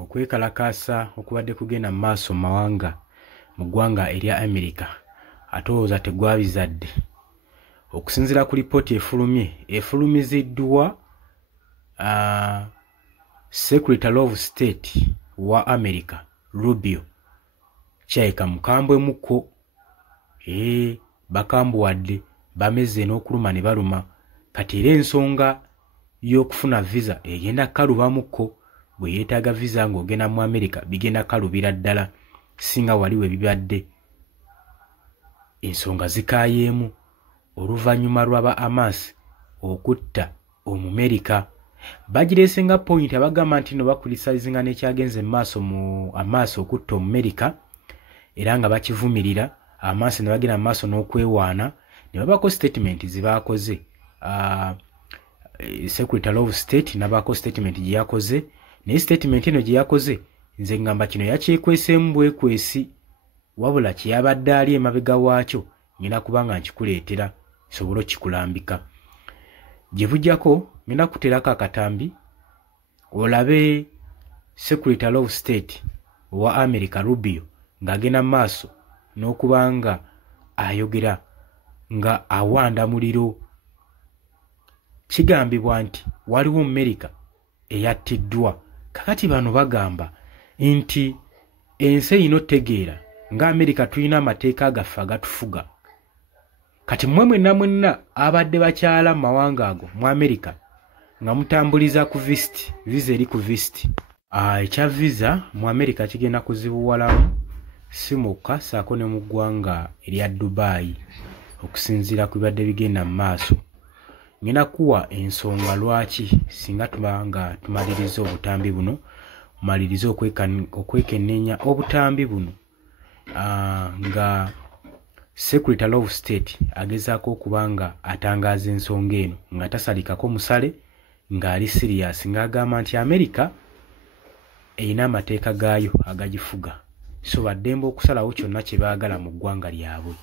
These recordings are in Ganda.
okwekalakaasa okubadde kugenda mu maaso mawanga mu ggwanga erya America atowooza tegwabizadde. Okusinziira ku lipooti efulumiziddwa Secretary of State wa America Rubio kyayika mukambwe muko bakambuwadde bameze n'okuluma ne baluma kati era ensonga y'okufuna visa egenda kaluba muko bwe yeetaaga visa ng'ogenda mu America bigenda kalubira ddala singa waliwe bibadde. Ensonga zikaayeemu oluvannyuma lw'aba Hamas okutta Omumerika. Bagireese nga point abagamba nti no bakulisaizinga n'ekyagenze amaaso okutta Omumerika era nga bakivumirira. Hamas ne bagenda maaso n'okwewaana ne babako statement zibaakoze. Secretary of State nabako statement gye yakoze, naye statement eno gye yakoze nze ngamba kino yakyekweseemu bwekwesi wabula kyeyabadde ali emabega waakyo ngenda kubanga nkikuleetera sobolo kikulambika. Gye bujjako ngenda kuteerako akatambi olabe Secretary of State wa America Rubio ng'agenda maaso n'okubanga ayogera nga awanda muliro. Kigambibwa nti waliwo America eyattiddwa. Kakati bano bagamba nti ensi ino tegeera nga America tulina amateeka agaffe agatufuga. Kati mmwe mwenna abadde bakyala mu mawanga ago mu America nga mutambuliza ku visa eri ku visa. Ekya visa mu America kigenda kuzibuwalamu si mukka saako ne mu ggwanga erya Dubai okusinziira ku bibadde bigenda mu maaso. Ngenda kuwa ensonga lwaki singa tubanga tumaliriza obutambi buno maliriza okwekenneenya obutambi buno nga Secretary of State agezaako okubanga atangaaza ensonga eno nga tasalikako musale ng'ali serious ng'agamba nti America erina amateeka gaayo agagifuga so baddembe okusalawo kyonna kye baagala mu ggwanga lyabwe.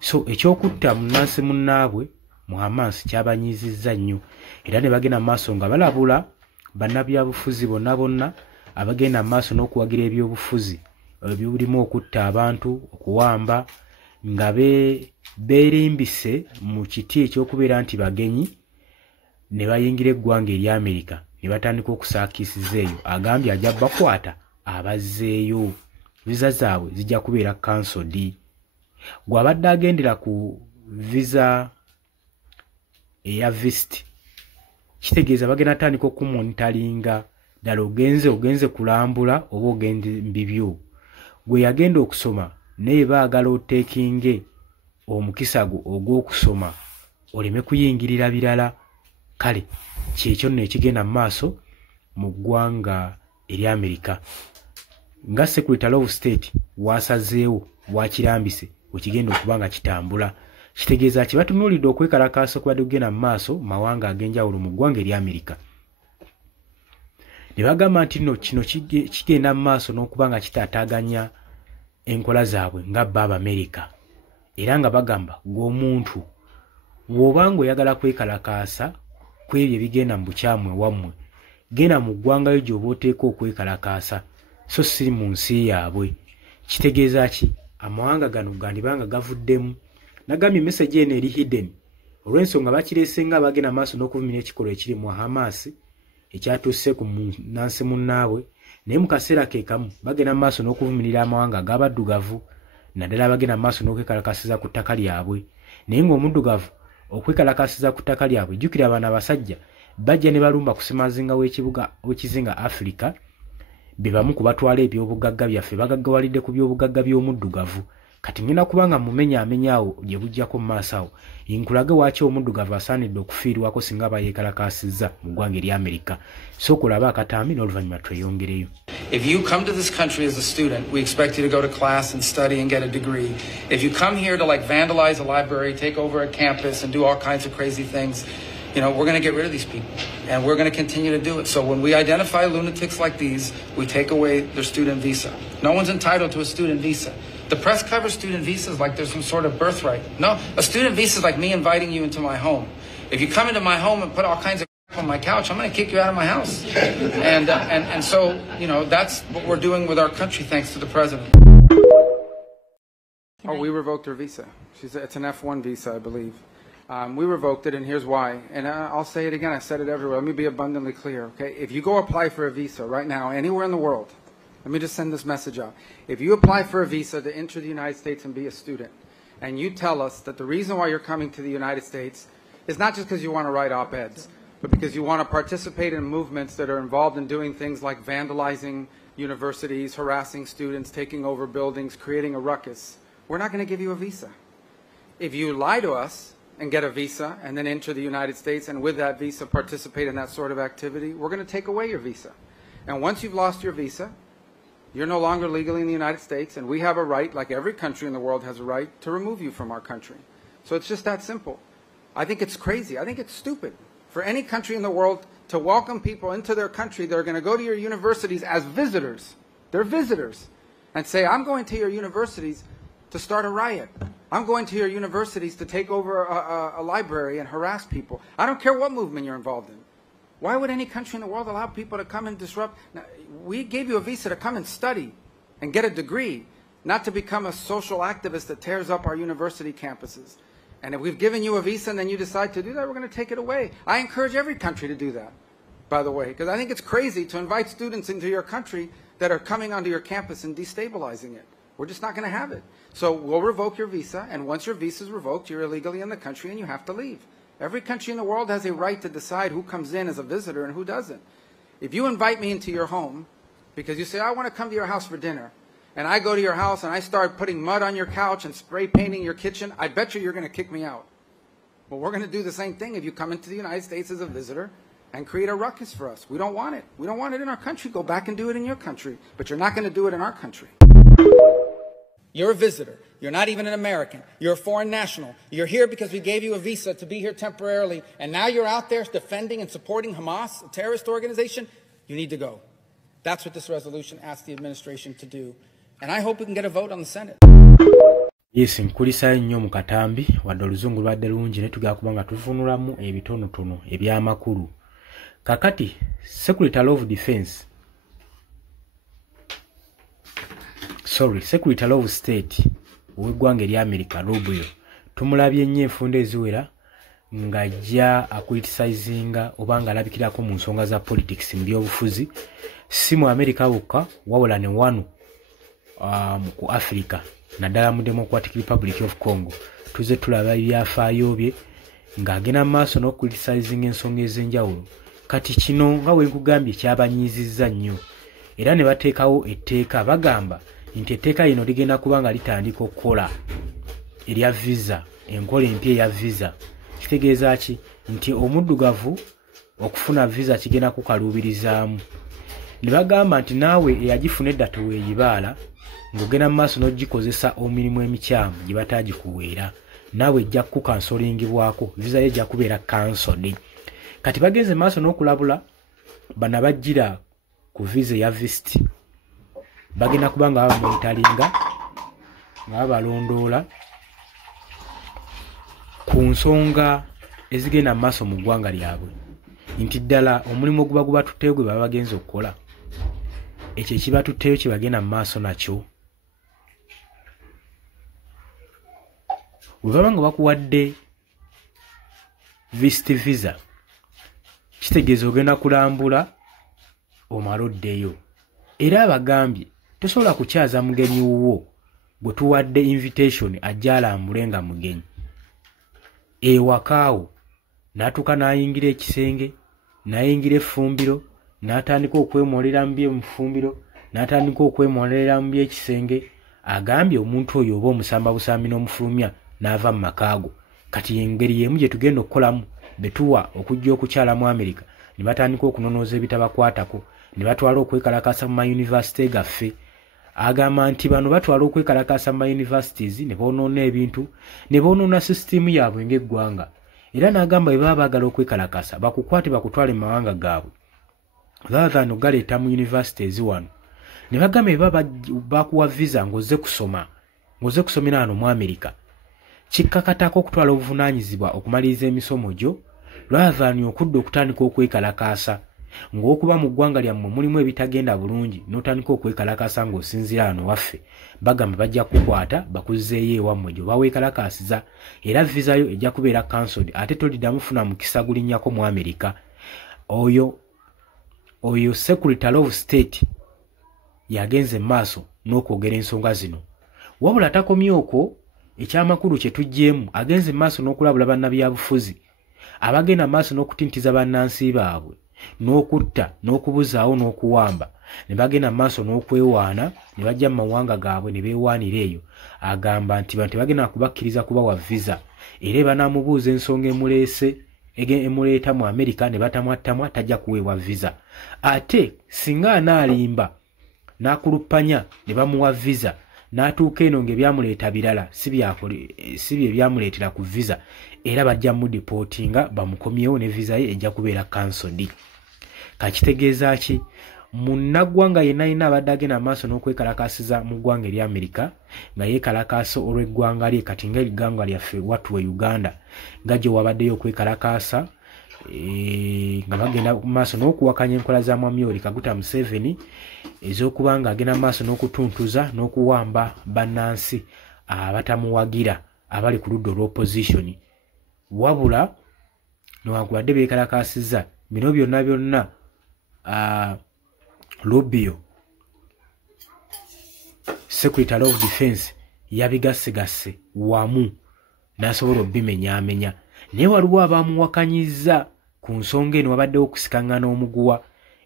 So ekyokutta munnansi munnaabwe mu Hamas kyabanyiizizza nnyo era ne bagenda maaso nga balabula bannabyabufuzi bonna abagenda maaso n'okuwagira ebyobufuzi ebyulimu okutta abantu okuwamba nga beerimbise mu kiti ekyokubeera nti bagenyi ne bayingira eggwanga erya America ne batandika okusaakiisiza eyo. Agambye ajja bakwata abazzeeyo visa zaabwe zijja kubeera cancelled. Gw'abadde agendera ku visa eya visit kitegeeza bagenda tandika okumonitalinga ddala ogenze kulambula oba ogende mbibyo. Gwe yagenda okusoma naye baagala oteekinge omukisa gwo ogw'okusoma oleme kuyingirira birala. Kale kyekyo nno ekigenda mu maaso mu ggwanga erya America nga Secretary of State waasazeewo wakirambise wekigenda okuba nga kitambula. Kitegeeza ki batunuulidde okwekalakaasa okubadde kugenda mu maaso mawanga ag'enjawulo mu ggwanga erya America. Ne bagamba nti nno kino kigenda mu maaso n'okuba nga kitaataaganya enkola zaabwe nga baba America era nga bagamba gw'omuntu bw'obanga oyagala kwekalakaasa ku ebyo ebigenda mu bukyamu ewammwe genda mu ggwangayo gy'oba oteeka okwekalakaasa so si mu nsi yaabwe. Kitegeeza ki amawanga gano gandibanga gavuddemu. Nagambye message eno eri hidden olw'ensonga bakireese nga bagenda maaso n'okuvumira ekikolwa ekiri mu Hamas ekyatuuse ku munnansi munnaabwe naye mu kaseera ke kamu bagenda maaso n'okuvumirira amawanga ag'abaddugavu naddala bagenda maaso n'okwekalakasiza ku ttaka lyabwe. Naye ng'omuddugavu okwekalakasiza ku ttaka lyabwe jjukira abaana abasajja bajja ne balumba ku ssemazinga w'ekizinga Africa be bamu ku batwala ebyobugagga byaffe bagaggawalidde ku byobugagga by'omuddugavu. Kati ngenda kubanga mumenyaamenyaawo gye bujjako mu maaso awo nkulage waaki omuddugavu asaanidde okufiirwako singa bayeekalakaasizza mu ggwanga erya America. So kulaba akatambi n'oluvannyuma tweyongereyo. If you come to this country as a student, we expect you to go to class and study and get a degree. If you come here to like vandalize a library, take over a campus and do all kinds of crazy things, you know, we're going to get rid of these people and we're going to continue to do it. So when we identify lunatics like these, we take away their student visa. No one's entitled to a student visa. The press covers student visas like there's some sort of birthright. No, a student visa is like me inviting you into my home. If you come into my home and put all kinds of on my couch, I'm going to kick you out of my house. And so, you know, that's what we're doing with our country, thanks to the president. Oh, we revoked her visa. It's an F1 visa, I believe. We revoked it, and here's why. And I'll say it again. I said it everywhere. Let me be abundantly clear, okay? If you go apply for a visa right now, anywhere in the world, let me just send this message out. If you apply for a visa to enter the United States and be a student, and you tell us that the reason why you're coming to the United States is not just because you want to write op-eds, but because you want to participate in movements that are involved in doing things like vandalizing universities, harassing students, taking over buildings, creating a ruckus, we're not going to give you a visa. If you lie to us and get a visa and then enter the United States and with that visa participate in that sort of activity, we're going to take away your visa. And once you've lost your visa, you're no longer legally in the United States, and we have a right, like every country in the world has a right, to remove you from our country. So it's just that simple. I think it's crazy. I think it's stupid for any country in the world to welcome people into their country that are going to go to your universities as visitors. They're visitors. And say, I'm going to your universities to start a riot. I'm going to your universities to take over a library and harass people. I don't care what movement you're involved in. Why would any country in the world allow people to come and disrupt? Now, we gave you a visa to come and study and get a degree, not to become a social activist that tears up our university campuses. And if we've given you a visa and then you decide to do that, we're going to take it away. I encourage every country to do that, by the way, because I think it's crazy to invite students into your country that are coming onto your campus and destabilizing it. We're just not going to have it. So we'll revoke your visa, and once your visa is revoked, you're illegally in the country and you have to leave. Every country in the world has a right to decide who comes in as a visitor and who doesn't. If you invite me into your home because you say, I want to come to your house for dinner, and I go to your house and I start putting mud on your couch and spray painting your kitchen, I bet you're going to kick me out. Well, we're going to do the same thing if you come into the United States as a visitor and create a ruckus for us. We don't want it. We don't want it in our country. Go back and do it in your country. But you're not going to do it in our country. You're a visitor. You're not even an American. You're a foreign national. You're here because we gave you a visa to be here temporarily, and now you're out there defending and supporting Hamas, a terrorist organization. You need to go. That's what this resolution asks the administration to do. And I hope we can get a vote on the Senate. Yes, nkulisa nnyo mu katambi wadde oluzungu lwadde lungi ne tugenda kubanga tufunulamu ebitonotono eby'amakulu. Kakati Secretary of Defense Secretary of State ow'eggwanga erya America Rubio tumulabye nnyo enfunda eziwera ng'ajja akwitisizinga oba ng'alabikirako mu nsonga za politics mu byobufuzi si mu America wokka wabula ne wano ku Africa naddala mu Democratic Republic of Congo tuze tulaba ebyafaayo bye ng'agenda mu maaso n'okwitisizinga ensonga ez'enjawulo. Kati kino nga bwe nkugambye kyabanyiizizza nnyo era ne bateekawo etteeka bagamba nti etteeka lino ligenda kuba nga litandika okukola erya visa, enkola empya eya visa. Kitegeeza ki? Nti omuddugavu okufuna visa kigenda kukaluubirizaamu. Ne bagamba nti naawe eyagifuna edda teweeyibaala ng'ogenda mu maaso n'ogikozesa emirimu emikyamu gye batagikuweera, naawe ejja kukansolingibwako, visa ye ejja kubeera kansode. Kati bagenze maaso n'okulabula bana bajjira ku visa ya visit bagenda kuba nga bamonitalinga nga babalondoola ku nsonga ezigenda mu maaso mu ggwanga lyabwe, nti ddala omulimu oguba gubatutteyo gwe baba bagenza okukola ekyo ekibatutteyo kye bagenda mu maaso nakyo. Bwe baba nga bakuwadde visit visa kitegeeza ogenda kulambula omala oddeyo. Era abagambye tosobola kukyaza mugenyi wuwo gwe tuwadde invitation ajja alambule nga mugenyi ewakaawo n'atuuka n'ayingira ekisenge, n'ayingira effumbiro, n'atandika okwemolera mu by'emufumbiro, n'atandika okwemolera mu by'ekisenge. Agambye omuntu oyo oba omusamba busambi n'omufulumya n'ava mu makaago. Kati engeri y'emu gye tugenda okukolamu betuwa okujja okukyala mu America ne batandika okunonooza ebitabakwatako ne batwala okwekalakasa mu mayunivasite gaffe. Agamba nti bano batwala okwekalakasa mu mayunivasitizi ne boonoona ebintu, ne boonoona sisitimu yaabwe ng'eggwanga. Era n'agamba bwe baba baagala okwekalakasa bakukwate bakutwale mu mawanga gaabwe rather than ogaleeta mu yunivasite eziwano. Ne bagamba bwe baba bakuwa visa ng'ozze kusoma, ng'ozze kusomera wano mu America, kikkakatako okutwala obuvunaanyizibwa okumaliriza emisomo gyo lwavaani okudda okutandika okwekalakaasa ng'okuba mu ggwanga lyammwe mulimu ebitagenda bulungi n'otandika okwekalakaasa ng'osinziira wano waffe bagamba bajja kukwata bakuzzeeyo ewammwe gye baweekalakaasiza era visa yo ejja kubeera cancelled ate toliddamu funa mukisa gulinnyako mu Amerika. Oyo Secretary of State yagenze maaso n'okwogera ensonga zino. Wabula takomye okwo ekyamakulu kye tuggyemu agenze maaso n'okulabula bannabyabufuzi abagenda maaso n'okutintiza bannansi baabwe n'okutta n'okubuzaawo n'okuwamba ne bagenda maaso n'okwewaana ne bajja mu mawanga gaabwe ne beewaanira eyo. Agamba nti bantu bagenda kubakkiriza kubawa visa era banaamubuuza ensonga emuleeta mu Amerika ne batamwattamwa tajja kuweebwa visa. Ate singa anaalimba n'akulupanya ne bamuwa visa n'atuuka eno ng'ebyamuleeta birala si bye byamuleetera ku visa era bajja mudipootinga bamukomyewo ne visa ye ejja kubeera cancelled. Kakitegeeza ki? Munnaggwanga yenna alina abadde agenda amaaso n'okwekalakaasiza mu ggwanga erya Amerika nga yeekalakaasa olw'eggwanga lye kati nga eggwanga lyaffe watuwe Uganda nga gye wabaddeyo okwekalakaasa nga bagenda maaso n'okuwakanya enkola za Mwami Yoweri Kaguta Museveni ez'okuba nga agenda maaso n'okutuntuza n'okuwamba bannansi abatamuwagira abali ku ludda olw'opposition. Wabula newankubadde beekalakaasizza bino byonna Rubio Secretary of Defense yabigasse wamu n'asobola obimenyaamenya naye waliwo abamuwakanyizza ku nsonga eno wabaddewo okusikangana omuguwa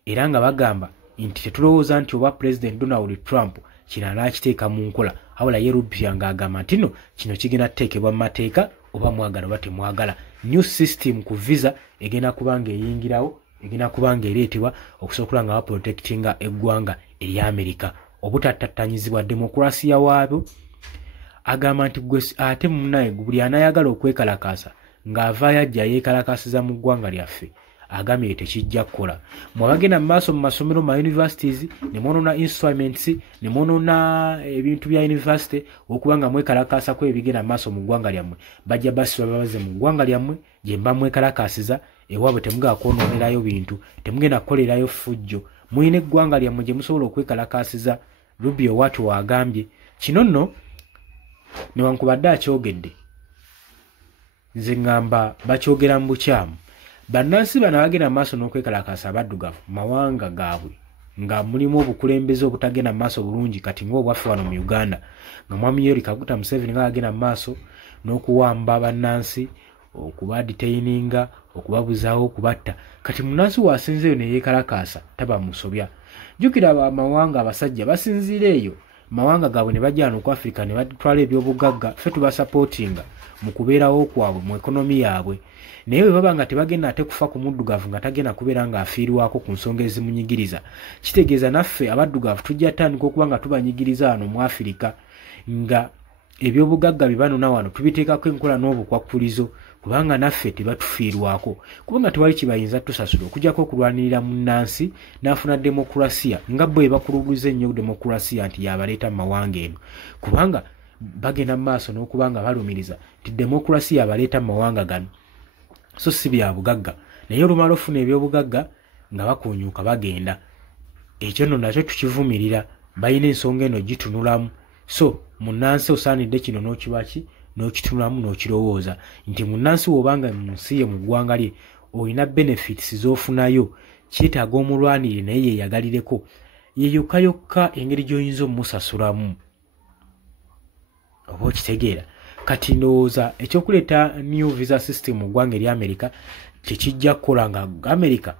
era nga bagamba nti tetulowooza nti oba President Donald Trump kino anaakiteeka mu nkola wabula ye Rubio ng'agamba nti no kino kigenda kuteekebwa mu mateeka oba mwagala oba temwagala. New system ku visa egenda kubanga eyingirawo egenda kubanga ereetebwa okusobola nga baprotectinga eggwanga erya Amerika obutattattanyizibwa demokrasiya waabyo. Agamba nti ate munnaye buli anayagala okwekalakaasa ng'avaayo ajja yeekalakaasiza mu ggwanga lyaffe agambye tekijja kukola. Mwabagenda mu maaso mu masomero ma universities ne mwonoona instruments ne mwonoona ebintu bya university okubanga mwekalakaasa ku ebigenda mu maaso mu ggwanga lyammwe bajja basiba babaze mu ggwanga lyammwe gye mba mwekalakaasiza ewaabwe temugenda kwonoonerayo bintu temugenda kukolerayo fujjo mulina eggwanga lyammwe gye musobola okwekalakaasiza. Rubio watu wagambye kino nno newankubadde akyogedde nze ngamba bakyogera mu bukyamu. Bannansi bano abagenda mu maaso n'okwekalakaasa abaddugavu mawanga gaabwe nga mulimu obukulembeze obutagenda mu maaso bulungi kati ng'obwaffe wano mu Uganda nga Mwami Yoweri Kaguta Museveni nga agenda mu maaso n'okuwamba bannansi okubadetaininga okubabuzaawo okubatta kati munnansi waasinzeeyo ne yeekalakaasa taba musobya. Jjukira amawanga abasajja basinziira eyo mawanga gaabwe ne bajja wano ku Africa ne batwala ebyobugagga ffe tubasapootinga mu kubeerawo kwabwe mu ekonomi yaabwe naye bwe baba nga tebagenda ate kufa ku muddugavu nga tagenda kubeera ng'afiirwako ku nsonga ezimunyigiriza kitegeeza naffe abaddugavu tujja tandika okuba nga tubanyigiriza wano mu Africa nga ebyobugagga bibanona wano tubiteekako enkola n'obukwakkulizo kubanga naffe tebatufiirwako kubanga tewali kibayinza tusasula okugyako okulwanirira munnansi n'afuna demokrasiya nga bwe bakuluguza ennyo demokrasiya nti yabaleeta mu mawanga eno kubanga bagenda mu maaso n'okubanga balumiriza nti demokrasiya yabaleeta mu mawanga gano so si bya bugagga naye olumala ofuna ebyobugagga nga bakuunyuuka bagenda. Ekyo nno nakyo tukivumirira balina ensonga eno gitunulamu so munnansi osaanidde kino n'okibaki n'okitunulamu n'okirowooza nti munnansi w'obanga mu nsi ye mu ggwanga lye olina benefits z'ofunayo kyetaaga omulwanire naye yeeyagalireko yeyokka engeri gy'oyinza omusasulamu oba okitegeera. Kati ndowooza ekyokuleeta new visa system mu ggwanga erya Amerika kyekijja kukola nga Amerika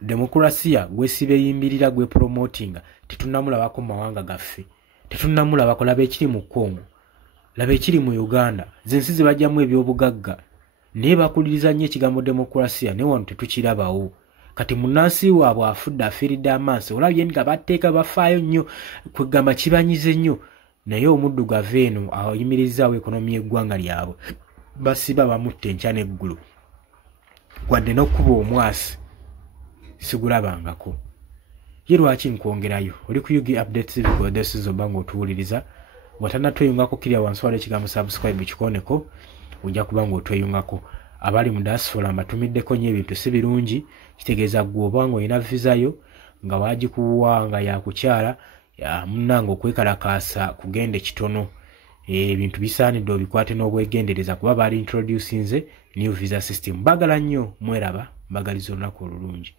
demokrasiya gwesibeeyimbirira gwe promotinga tetunnamulabako mu mawanga gaffe tetunnamulabako. Laba ekiri mu Congo laba ekiri mu Uganda zensi zibajjamu ebyobugagga naye bakuliriza nnyo ekigambo demokrasiya naye wano tetukirabawo. Kati munnansi waabwe afudde afiiridde amaaso olabye nga batteeka bafaayo nnyo kwegamba kibanyize nnyo naye omuddugavu eno ayimirizaawo ekonomi y'eggwanga lyabwe basiba bamutta enkya n'eggulu wadde n'okkuba omwasi sigulabangako. Ye lwaki nkwongerayo oli ku UG Updates bikodesizo oba ng'otuwuliriza watannatweyungako kirya wansi waliwo ekigambo subscribe kikoneko ojja kuba ng'otweyungako abali mu diaspora mbatumiddeko nnyo ebintu si birungi kitegeeza gwe oba nga olina visa yo nga waagikuwa nga yakukyala munnange okwekalakaasa kugende kitono ebintu bisaanidde obikwate n'obwegendereza kuba baali introducinze new visa system. Bagala nnyo mweraba mbagaliza olunaku olulungi.